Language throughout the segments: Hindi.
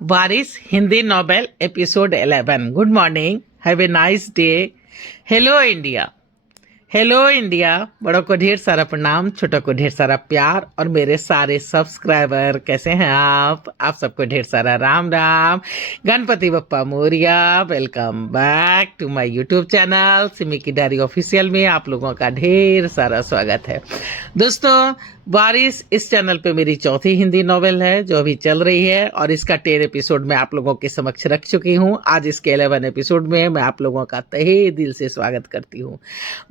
Waris Hindi novel episode 11। Good morning, have a nice day. Hello India, hello India. बड़ों को ढेर सारा प्रणाम, छोटों को ढेर सारा प्यार, और मेरे सारे सब्सक्राइबर कैसे हैं आप सबको ढेर सारा Ram Ram. Ganpati Bappa Morya. Welcome back to my YouTube channel Simi की डायरी ऑफिशियल में आप लोगों का ढेर सारा स्वागत है। दोस्तों, वारिस इस चैनल पे मेरी चौथी हिंदी नॉवेल है जो अभी चल रही है, और इसका 10 एपिसोड मैं आप लोगों के समक्ष रख चुकी हूँ। आज इसके 11 एपिसोड में मैं आप लोगों का तहे दिल से स्वागत करती हूँ।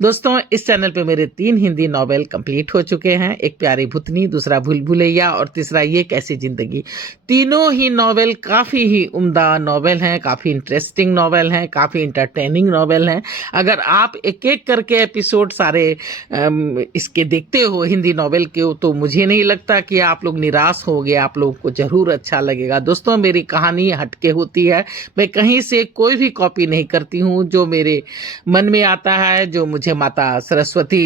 दोस्तों, इस चैनल पे मेरे 3 हिंदी नॉवेल कंप्लीट हो चुके हैं। एक प्यारी भूतनी, दूसरा भूल भुलैया, और तीसरा ये कैसी जिंदगी। तीनों ही नॉवेल काफ़ी ही उम्दा नॉवेल हैं, काफ़ी इंटरेस्टिंग नॉवेल हैं, काफ़ी इंटरटेनिंग नॉवेल हैं। अगर आप एक एक करके एपिसोड सारे इसके देखते हो हिंदी नॉवेल के, तो मुझे नहीं लगता कि आप लोग निराश होगे, आप लोगों को ज़रूर अच्छा लगेगा। दोस्तों, मेरी कहानी हटके होती है। मैं कहीं से कोई भी कॉपी नहीं करती हूँ। जो मेरे मन में आता है, जो मुझे माता सरस्वती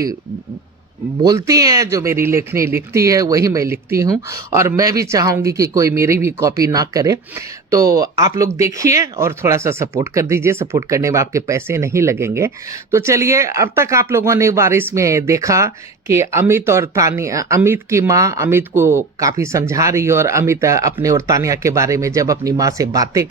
बोलती हैं, जो मेरी लेखनी लिखती है, वही मैं लिखती हूँ। और मैं भी चाहूँगी कि कोई मेरी भी कॉपी ना करे। तो आप लोग देखिए और थोड़ा सा सपोर्ट कर दीजिए। सपोर्ट करने में आपके पैसे नहीं लगेंगे। तो चलिए, अब तक आप लोगों ने वारिस में देखा कि अमित और तानिया, अमित की माँ अमित को काफ़ी समझा रही है, और अमित अपने और तानिया के बारे में जब अपनी माँ से बातें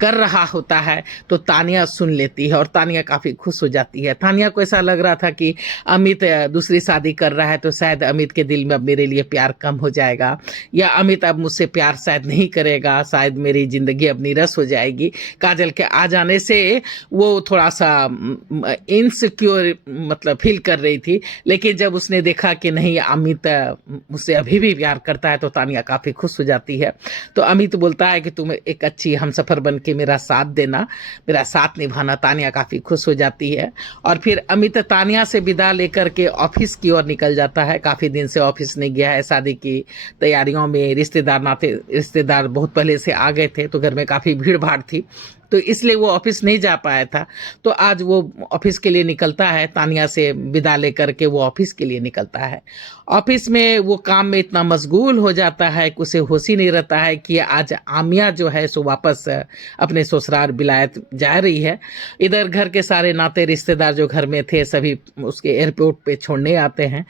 कर रहा होता है तो तानिया सुन लेती है, और तानिया काफ़ी खुश हो जाती है। तानिया को ऐसा लग रहा था कि अमित दूसरी शादी कर रहा है तो शायद अमित के दिल में अब मेरे लिए प्यार कम हो जाएगा, या अमित अब मुझसे प्यार शायद नहीं करेगा, शायद मेरी जिंदगी अब नीरस हो जाएगी। काजल के आ जाने से वो थोड़ा सा इनसिक्योर मतलब फील कर रही थी। लेकिन जब उसने देखा कि नहीं, अमित मुझसे अभी भी प्यार करता है, तो तानिया काफ़ी खुश हो जाती है। तो अमित बोलता है कि तुम एक अच्छी हमसफ़र बन के मेरा साथ देना, मेरा साथ निभाना। तानिया काफ़ी खुश हो जाती है, और फिर अमित तानिया से विदा लेकर के ऑफिस की ओर निकल जाता है। काफ़ी दिन से ऑफिस नहीं गया है, शादी की तैयारियों में रिश्तेदार बहुत पहले से आ गए थे, तो घर में काफ़ी भीड़ भाड़ थी, तो इसलिए वो ऑफिस नहीं जा पाया था। तो आज वो ऑफिस के लिए निकलता है, तानिया से विदा लेकर के वो ऑफिस के लिए निकलता है। ऑफिस में वो काम में इतना मशगूल हो जाता है कि उसे होश ही नहीं रहता है कि आज आमिया जो है सो वापस अपने ससुराल विलायत जा रही है। इधर घर के सारे नाते रिश्तेदार जो घर में थे सभी उसके एयरपोर्ट पे छोड़ने आते हैं।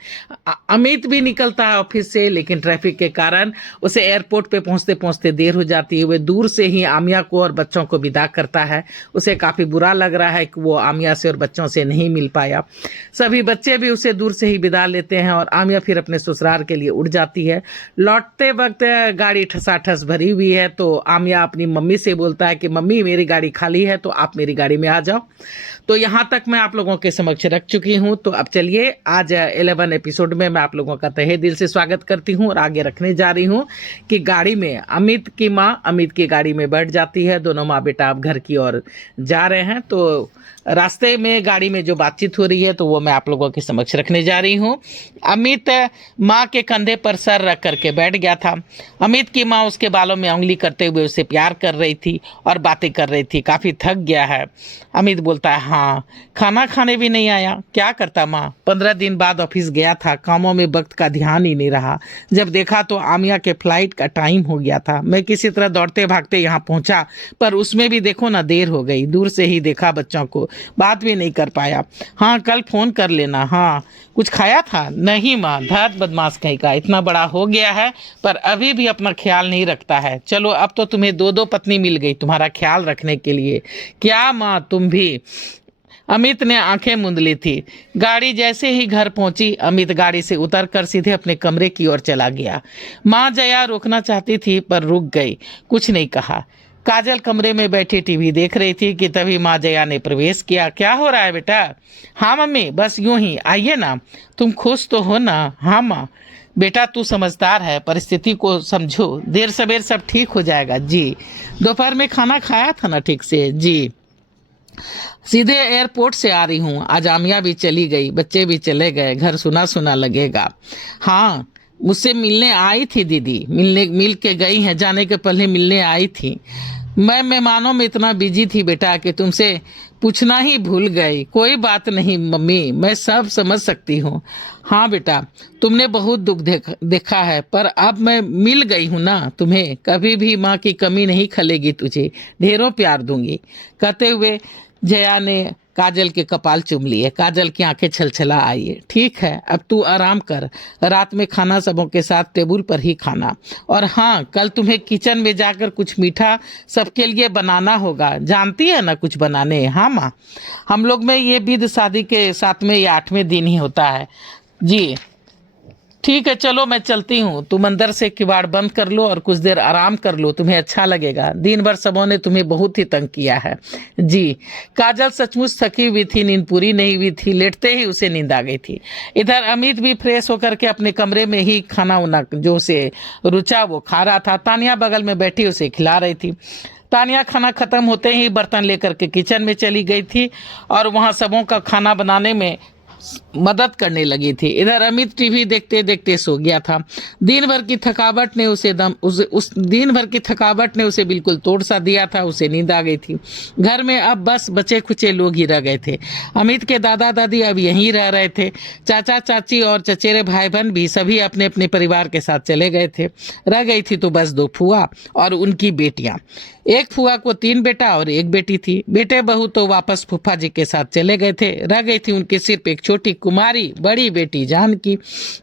अमित भी निकलता है ऑफिस से, लेकिन ट्रैफिक के कारण उसे एयरपोर्ट पे पहुंचते पहुंचते देर हो जाती है। वे दूर से ही आमिया को और बच्चों को विदा करता है। उसे काफ़ी बुरा लग रहा है कि वो आमिया से और बच्चों से नहीं मिल पाया। सभी बच्चे भी उसे दूर से ही विदा लेते हैं, और आमिया फिर अपने ससुराल के लिए उड़ जाती है। लौटते वक्त गाड़ी ठसाठस भरी हुई है, तो आमिया अपनी मम्मी से बोलता है कि मम्मी, मेरी गाड़ी खाली है, तो आप मेरी गाड़ी में आ जाओ। तो यहाँ तक मैं आप लोगों के समक्ष रख चुकी हूँ। तो अब चलिए, आज 11 एपिसोड में मैं आप लोगों का तहे दिल से स्वागत करती हूँ, और आगे रखने जा रही हूँ कि गाड़ी में अमित की माँ अमित की गाड़ी में बैठ जाती है। दोनों माँ बेटा अब घर की ओर जा रहे हैं। तो रास्ते में गाड़ी में जो बातचीत हो रही है तो वो मैं आप लोगों के समक्ष रखने जा रही हूँ। अमित माँ के कंधे पर सर रख करके बैठ गया था। अमित की माँ उसके बालों में उंगली करते हुए उसे प्यार कर रही थी और बातें कर रही थी। काफ़ी थक गया है। अमित बोलता है, हाँ, खाना खाने भी नहीं आया, क्या करता माँ? 15 दिन बाद ऑफिस गया था, कामों में वक्त का ध्यान ही नहीं रहा। जब देखा तो आमिया के फ्लाइट का टाइम हो गया था। मैं किसी तरह दौड़ते भागते यहाँ पहुँचा, पर उसमें भी देखो ना, देर हो गई। दूर से ही देखा बच्चों को, बात भी नहीं कर पाया। हाँ, कल फोन कर लेना। हाँ, कुछ खाया था? नहीं माँ, धत बदमाश कहीं का, इतना बड़ा हो गया है पर अभी भी अपना ख्याल नहीं रखता है। चलो, अब तो तुम्हें 2 पत्नी मिल गई तुम्हारा ख्याल रखने के लिए। क्या माँ, तुम भी? अमित ने आंखें मूंद ली थी। गाड़ी जैसे ही घर पहुंची, अमित गाड़ी से उतरकर सीधे अपने कमरे की ओर चला गया। माँ जया रोकना चाहती थी पर रुक गई, कुछ नहीं कहा। काजल कमरे में बैठी टीवी देख रही थी कि तभी माँ जया ने प्रवेश किया। क्या हो रहा है बेटा? हाँ मम्मी, बस यूं ही, आइए ना। तुम खुश तो हो ना? हाँ माँ। बेटा, तू समझदार है, परिस्थिति को समझो, देर सवेर सब ठीक हो जाएगा। जी। दोपहर में खाना खाया था ना ठीक से? जी। सीधे एयरपोर्ट से आ रही हूँ। आज आमिया भी चली गई, बच्चे भी चले गए, घर सुना सुना लगेगा। हाँ, मुझसे मिलने आई थी दीदी, मिल के गई हैं, जाने के पहले मिलने आई थी। मैं मेहमानों में इतना बिजी थी बेटा कि तुमसे पूछना ही भूल गई। कोई बात नहीं मम्मी, मैं सब समझ सकती हूँ। हाँ बेटा, तुमने बहुत दुख देखा है, पर अब मैं मिल गई हूँ ना तुम्हें, कभी भी माँ की कमी नहीं खलेगी, तुझे ढेरों प्यार दूंगी। कहते हुए जया ने काजल के कपाल चूम लिए। काजल की आंखें छलछला आई। ठीक है, अब तू आराम कर, रात में खाना सबों के साथ टेबल पर ही खाना। और हाँ, कल तुम्हें किचन में जाकर कुछ मीठा सबके लिए बनाना होगा। जानती है ना कुछ बनाने? हाँ माँ, हम लोग में ये विध शादी के 7वें या 8वें दिन ही होता है जी। ठीक है, चलो मैं चलती हूँ। तुम अंदर से किवाड़ बंद कर लो और कुछ देर आराम कर लो, तुम्हें अच्छा लगेगा। दिन भर सबों ने तुम्हें बहुत ही तंग किया है जी। काजल सचमुच थकी हुई थी, नींद पूरी नहीं हुई थी। लेटते ही उसे नींद आ गई थी। इधर अमित भी फ्रेश होकर के अपने कमरे में ही खाना उना जो उसे रुचा वो खा रहा था। तानिया बगल में बैठी उसे खिला रही थी। तानिया खाना खत्म होते ही बर्तन लेकर के किचन में चली गई थी और वहां सबों का खाना बनाने में मदद करने लगी थी। इधर अमित टीवी देखते देखते सो गया था। दिन भर की थकावट ने उस दिन भर की थकावट ने उसे बिल्कुल तोड़ सा दिया था। उसे नींद आ गई थी। घर में अब बस बचे खुचे लोग ही रह गए थे। अमित के दादा दादी अब यहीं रह रहे थे। चाचा चाची और चचेरे भाई बहन भी सभी अपने अपने परिवार के साथ चले गए थे। रह गई थी तो बस 2 फुआ और उनकी बेटियां। एक फुआ को 3 बेटा और 1 बेटी थी। बेटे बहू तो वापस फूफा जी के साथ चले गए थे। रह गई थी उनके सिर्फ एक छोटी कुमारी बड़ी बेटी जानकी।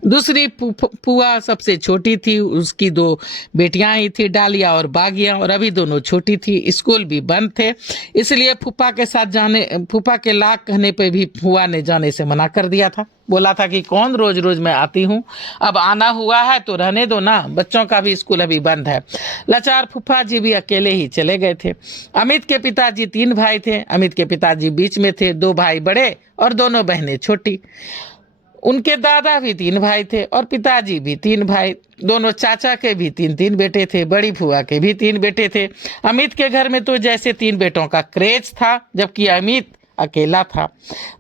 दूसरी फुआ सबसे छोटी थी, उसकी 2 बेटियां ही थी, डालिया और बागिया, और अभी दोनों छोटी थी। स्कूल भी बंद थे, इसलिए फूफा के साथ जाने, फूफा के लाख कहने पे भी फुआ ने जाने से मना कर दिया था। बोला था कि कौन रोज रोज मैं आती हूँ, अब आना हुआ है तो रहने दो ना, बच्चों का भी स्कूल अभी बंद है। लाचार फूफा जी भी अकेले ही चले गए थे। अमित के पिताजी 3 भाई थे। अमित के पिताजी बीच में थे, 2 भाई बड़े और दोनों बहनें छोटी। उनके दादा भी 3 भाई थे और पिताजी भी 3 भाई। दोनों चाचा के भी 3 बेटे थे। बड़ी फुआ के भी 3 बेटे थे। अमित के घर में तो जैसे 3 बेटों का क्रेज था, जबकि अमित अकेला था।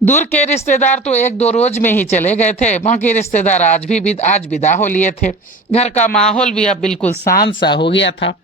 दूर के रिश्तेदार तो 1-2 रोज में ही चले गए थे। बाकी रिश्तेदार आज विदा हो लिए थे। घर का माहौल भी अब बिल्कुल शांत सा हो गया था।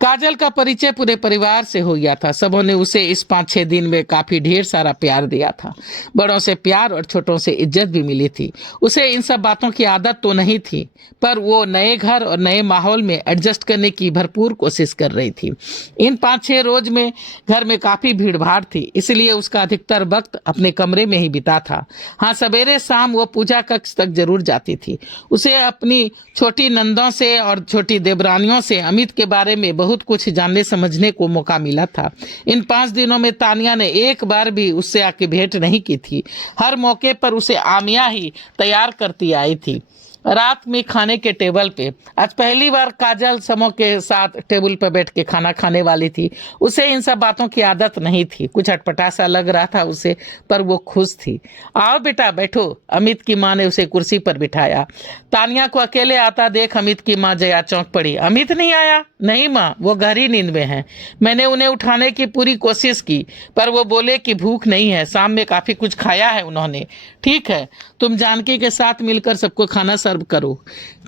काजल का परिचय पूरे परिवार से हो गया था। सबों ने उसे इस 5-6 दिन में काफी ढेर सारा प्यार दिया था। बड़ों से प्यार और छोटों से इज्जत भी मिली थी। उसे इन सब बातों की आदत तो नहीं थी, पर वो नए घर और नए माहौल में एडजस्ट करने की भरपूर कोशिश कर रही थी। इन 5-6 रोज में घर में काफी भीड़ भाड़ थी, इसलिए उसका अधिकतर वक्त अपने कमरे में ही बिता था। हाँ, सवेरे शाम वो पूजा कक्ष तक जरूर जाती थी। उसे अपनी छोटी नंदों से और छोटी देवरानियों से अमित के बारे में बहुत कुछ जानने समझने को मौका मिला था। इन 5 दिनों में तानिया ने एक बार भी उससे आके भेंट नहीं की थी। हर मौके पर उसे आमिया ही तैयार करती आई थी। रात में खाने के टेबल पे आज पहली बार काजल समों के साथ टेबल पर बैठ के खाना खाने वाली थी। उसे इन सब बातों की आदत नहीं थी। कुछ अटपटा सा लग रहा था उसे, पर वो खुश थी। आओ बेटा बैठो, अमित की माँ ने उसे कुर्सी पर बिठाया। तानिया को अकेले आता देख अमित की माँ जया चौंक पड़ी। अमित नहीं आया? नहीं माँ, वो गहरी नींद में है। मैंने उन्हें उठाने की पूरी कोशिश की, पर वो बोले कि भूख नहीं है, शाम में काफी कुछ खाया है उन्होंने। ठीक है, तुम जानकी के साथ मिलकर सबको खाना सर्व करो।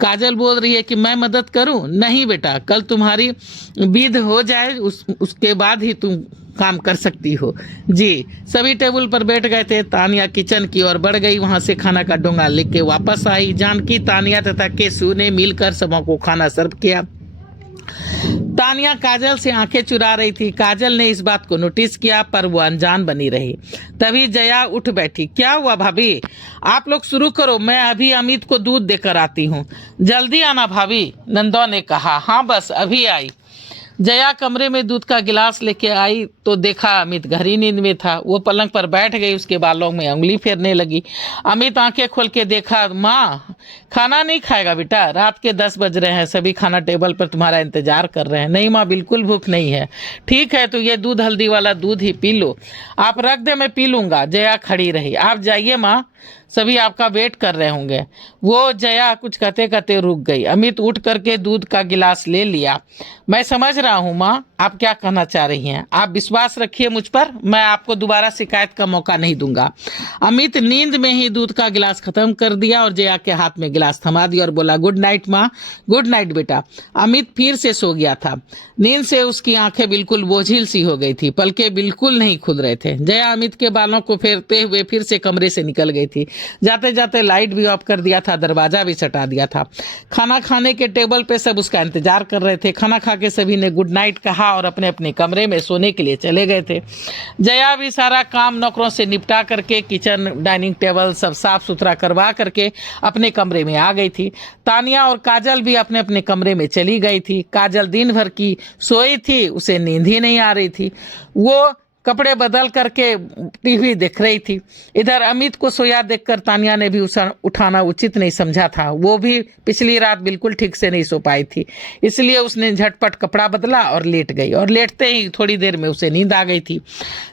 काजल बोल रही है कि मैं मदद करूं? नहीं बेटा, कल तुम्हारी विध हो जाए उसके बाद ही तुम काम कर सकती हो जी। सभी टेबल पर बैठ गए थे। तानिया किचन की ओर बढ़ गई, वहां से खाना का डोंगा लेके वापस आई। जानकी, तानिया तथा केसू ने मिलकर सबों को खाना सर्व किया। तानिया काजल से आंखें चुरा रही थी। काजल ने इस बात को नोटिस किया, पर वो अनजान बनी रही। तभी जया उठ बैठी। क्या हुआ भाभी? आप लोग शुरू करो, मैं अभी अमित को दूध देकर आती हूँ। जल्दी आना भाभी, नंदो ने कहा। हाँ बस अभी आई। जया कमरे में दूध का गिलास लेके आई तो देखा अमित गहरी नींद में था। वो पलंग पर बैठ गई, उसके बालों में उंगली फेरने लगी। अमित आंखें खोल के देखा। माँ, खाना नहीं खाएगा बेटा? रात के 10 बज रहे हैं, सभी खाना टेबल पर तुम्हारा इंतजार कर रहे हैं। नहीं माँ, बिल्कुल भूख नहीं है। ठीक है, तो ये दूध हल्दी वाला दूध ही पी लो। आप रख दे, मैं पी लूंगा। जया खड़ी रही। आप जाइए माँ, सभी आपका वेट कर रहे होंगे। वो जया कुछ कहते कहते रुक गई। अमित उठ करके दूध का गिलास ले लिया। मैं समझ रहा हूँ माँ, आप क्या कहना चाह रही हैं? आप विश्वास रखिए मुझ पर, मैं आपको दोबारा शिकायत का मौका नहीं दूंगा। अमित नींद में ही दूध का गिलास खत्म कर दिया और जया के हाथ में गिलास थमा दिया और बोला, गुड नाइट माँ, गुड नाइट बेटा। अमित फिर से सो गया था। नींद से उसकी आंखें बिल्कुल बोझिल सी हो गई थी, पलके बिल्कुल नहीं खुल रहे थे। जया अमित के बालों को फेरते हुए फिर से कमरे से निकल गई थी। जाते जाते लाइट भी ऑफ कर दिया था, दरवाजा भी सटा दिया था। खाना खाने के टेबल पे सब उसका इंतजार कर रहे थे। खाना खा के सभी ने गुड नाइट कहा और अपने अपने कमरे में सोने के लिए चले गए थे। जया भी सारा काम नौकरों से निपटा करके किचन डाइनिंग टेबल सब साफ सुथरा करवा करके अपने कमरे में आ गई थी। तानिया और काजल भी अपने अपने कमरे में चली गई थी। काजल दिन भर की सोई थी, उसे नींद ही नहीं आ रही थी। वो कपड़े बदल करके टीवी देख रही थी। इधर अमित को सोया देखकर तानिया ने भी उसे उठाना उचित नहीं समझा था। वो भी पिछली रात बिल्कुल ठीक से नहीं सो पाई थी, इसलिए उसने झटपट कपड़ा बदला और लेट गई और लेटते ही थोड़ी देर में उसे नींद आ गई थी।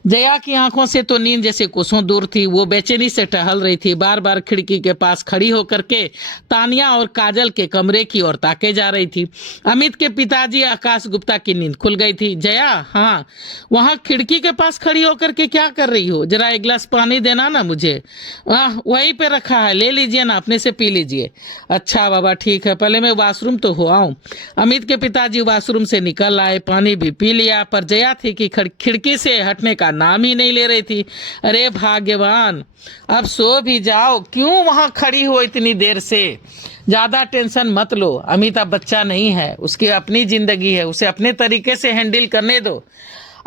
जया की आंखों से तो नींद जैसे कोसों दूर थी। वो बेचैनी से टहल रही थी, बार बार खिड़की के पास खड़ी होकर के तानिया और काजल के कमरे की ओर ताके जा रही थी। अमित के पिताजी आकाश गुप्ता की नींद खुल गई थी। जया, हाँ, वहां खिड़की के पास खड़ी होकर के क्या कर रही हो? जरा एक गिलास पानी देना ना मुझे। वहीं पे रखा है, ले लीजिए ना, अपने से पी लीजिए। अच्छा बाबा, ठीक है, पहले मैं वॉशरूम तो हो आऊं। अमित के पिताजी वॉशरूम से निकल आए, पानी भी पी लिया, पर जया थी कि खिड़की से हटने का नाम ही नहीं ले रही थी। अरे भाग्यवान, अब सो भी जाओ, क्यों वहां खड़ी हो इतनी देर से? ज्यादा टेंशन मत लो, अमित अब बच्चा नहीं है, उसकी अपनी जिंदगी है, उसे अपने तरीके से हैंडल करने दो।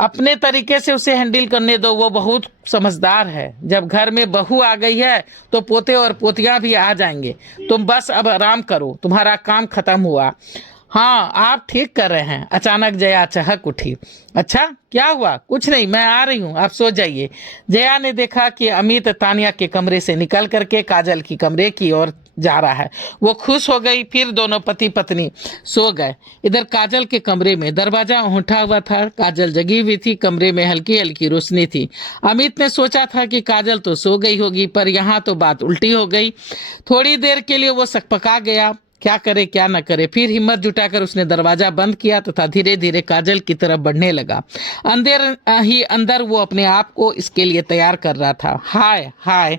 अपने तरीके से उसे हैंडल करने दो, वो बहुत समझदार है। जब घर में बहू आ गई है तो पोते और पोतियां भी आ जाएंगे। तुम बस अब आराम करो, तुम्हारा काम खत्म हुआ। हाँ, आप ठीक कर रहे हैं। अचानक जया चहक उठी। अच्छा, क्या हुआ? कुछ नहीं, मैं आ रही हूँ, आप सो जाइए। जया ने देखा कि अमित तानिया के कमरे से निकल करके काजल की कमरे की ओर जा रहा है। वो खुश हो गई। फिर दोनों पति पत्नी सो गए। इधर काजल के कमरे में दरवाजा उठा हुआ था। काजल जगी हुई थी, कमरे में हल्की हल्की रोशनी थी। अमित ने सोचा था कि काजल तो सो गई होगी, पर यहाँ तो बात उल्टी हो गई। थोड़ी देर के लिए वो सकपका गया, क्या करे क्या न करे। फिर हिम्मत जुटाकर उसने दरवाजा बंद किया तथा धीरे धीरे काजल की तरफ बढ़ने लगा। अंदर ही अंदर वो अपने आप को इसके लिए तैयार कर रहा था। हाय हाय,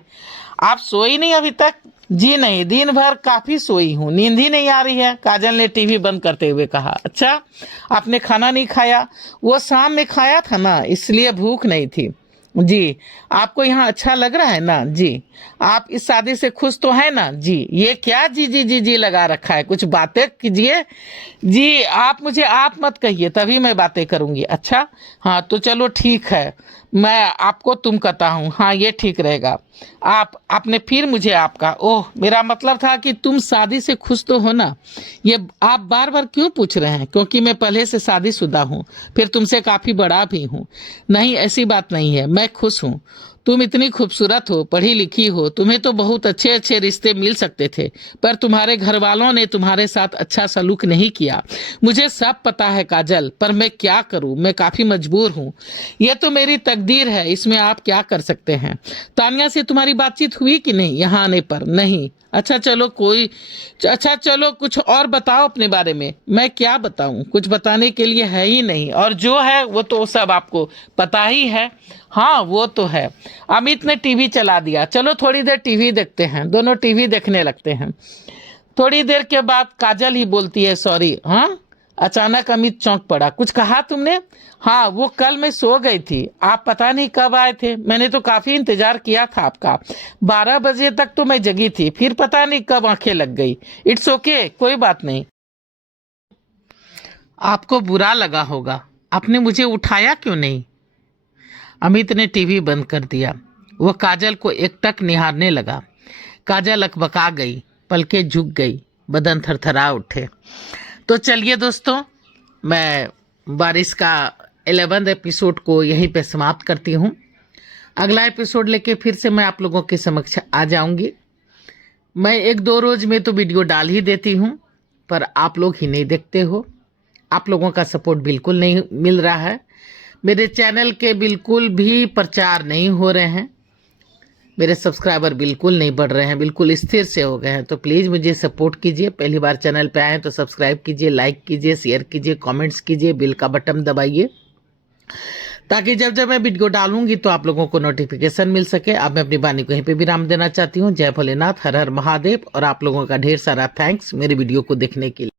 आप सोई नहीं अभी तक? जी नहीं, दिन भर काफी सोई हूँ, नींद ही नहीं आ रही है, काजल ने टीवी बंद करते हुए कहा। अच्छा, आपने खाना नहीं खाया? वो शाम में खाया था ना, इसलिए भूख नहीं थी। जी, आपको यहाँ अच्छा लग रहा है ना? जी, आप इस शादी से खुश तो है ना? जी, ये क्या जी जी जी जी लगा रखा है, कुछ बातें कीजिए। जी, आप मुझे आप मत कहिए, तभी मैं बातें करूंगी। अच्छा, हाँ तो चलो ठीक है, मैं आपको तुम कहता हूँ। हाँ, ये ठीक रहेगा। आपने फिर मुझे आपका, ओह, मेरा मतलब था कि तुम शादी से खुश तो हो ना? ये आप बार बार क्यों पूछ रहे हैं? क्योंकि मैं पहले से शादीशुदा हूँ, फिर तुमसे काफी बड़ा भी हूँ। नहीं, ऐसी बात नहीं है, मैं खुश हूँ। तुम इतनी खूबसूरत हो, पढ़ी लिखी हो, तुम्हें तो बहुत अच्छे अच्छे रिश्ते मिल सकते थे, पर तुम्हारे घर वालों ने तुम्हारे साथ अच्छा सलूक नहीं किया। मुझे सब पता है काजल, पर मैं क्या करूं, मैं काफी मजबूर हूं। यह तो मेरी तकदीर है, इसमें आप क्या कर सकते हैं। तानिया से तुम्हारी बातचीत हुई कि नहीं यहाँ आने पर? नहीं। अच्छा चलो कुछ और बताओ अपने बारे में। मैं क्या बताऊं, कुछ बताने के लिए है ही नहीं, और जो है वो तो सब आपको पता ही है। हाँ, वो तो है। अमित ने टीवी चला दिया। चलो थोड़ी देर टीवी देखते हैं। दोनों टीवी देखने लगते हैं। थोड़ी देर के बाद काजल ही बोलती है, सॉरी। हाँ, अचानक अमित चौंक पड़ा। कुछ कहा तुमने? हाँ, वो कल मैं सो गई थी, आप पता नहीं कब आए थे। मैंने तो काफी इंतजार किया था आपका, 12 बजे तक तो मैं जगी थी, फिर पता नहीं कब आंखें लग गई। इट्स ओके, कोई बात नहीं। आपको बुरा लगा होगा, आपने मुझे उठाया क्यों नहीं? अमित ने टीवी बंद कर दिया। वो काजल को एकटक निहारने लगा। काजल अकबका गई, पलकें झुक गई, बदन थरथरा उठे। तो चलिए दोस्तों, मैं बारिश का 11 एपिसोड को यहीं पे समाप्त करती हूँ। अगला एपिसोड लेके फिर से मैं आप लोगों के समक्ष आ जाऊंगी। मैं 1-2 रोज में तो वीडियो डाल ही देती हूँ, पर आप लोग ही नहीं देखते हो। आप लोगों का सपोर्ट बिल्कुल नहीं मिल रहा है। मेरे चैनल के बिल्कुल भी प्रचार नहीं हो रहे हैं। मेरे सब्सक्राइबर बिल्कुल नहीं बढ़ रहे हैं, बिल्कुल स्थिर से हो गए हैं। तो प्लीज़ मुझे सपोर्ट कीजिए। पहली बार चैनल पे आए हैं तो सब्सक्राइब कीजिए, लाइक कीजिए, शेयर कीजिए, कमेंट्स कीजिए, बिल का बटन दबाइए, ताकि जब जब मैं वीडियो डालूंगी तो आप लोगों को नोटिफिकेशन मिल सके। अब मैं अपनी वाणी को यहीं पे विराम देना चाहती हूँ। जय भोलेनाथ, हर हर महादेव, और आप लोगों का ढेर सारा थैंक्स मेरे वीडियो को देखने के लिए।